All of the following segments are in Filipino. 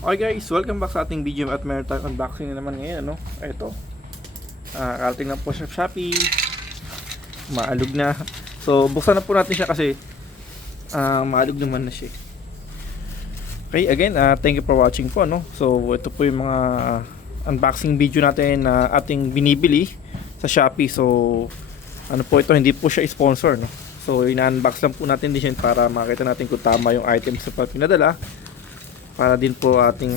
Okay guys, welcome back sa ating video at meron tayong unboxing na naman ngayon, no? Ito. Karating lang po siya sa Shopee. Maalog na. So, buksan na po natin siya kasi maalog naman na siya. Okay, again, thank you for watching po, no? So, ito po yung mga unboxing video natin na ating binibili sa Shopee. So, ano po ito, hindi po siya sponsor, no? So, ina-unbox lang po natin din siya para makita natin kung tama yung items na pinadala. Para din po ating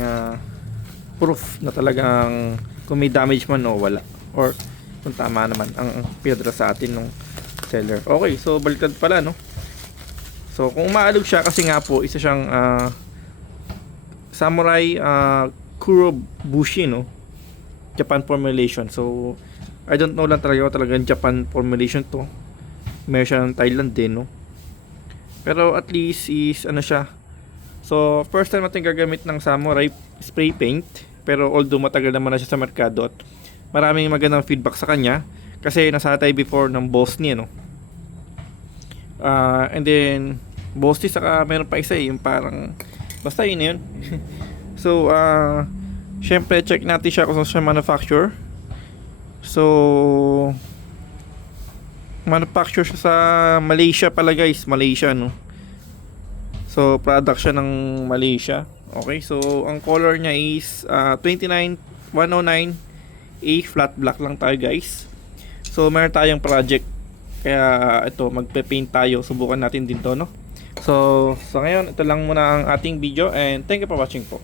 proof na talagang kung may damage man o wala, or kung tama naman ang pinadala sa atin ng seller. Okay, so baliktad pala, no? So kung umaalog siya kasi nga po isa siyang Samurai Kuro Bushi, no? Japan formulation. So I don't know lang talagang Japan formulation to. Meron siya ng Thailand din, no? Pero at least is ano siya. So, first time natin gagamit ng Samurai spray paint. Pero although matagal naman na siya sa merkado at maraming magandang feedback sa kanya. Kasi nasa tayo before ng boss niya, no? And then, boss niya, saka meron pa isa yung parang, basta yun na yun. So, syempre check natin siya kung saan siya manufacture. So, manufacture siya sa Malaysia pala guys. Malaysia, no? So, product siya ng Malaysia. Okay, so ang color niya is 29109A flat black lang tayo guys. So, meron tayong project. Kaya ito, magpe-paint tayo. Subukan natin din to, no? So ngayon, ito lang muna ang ating video and thank you for watching po.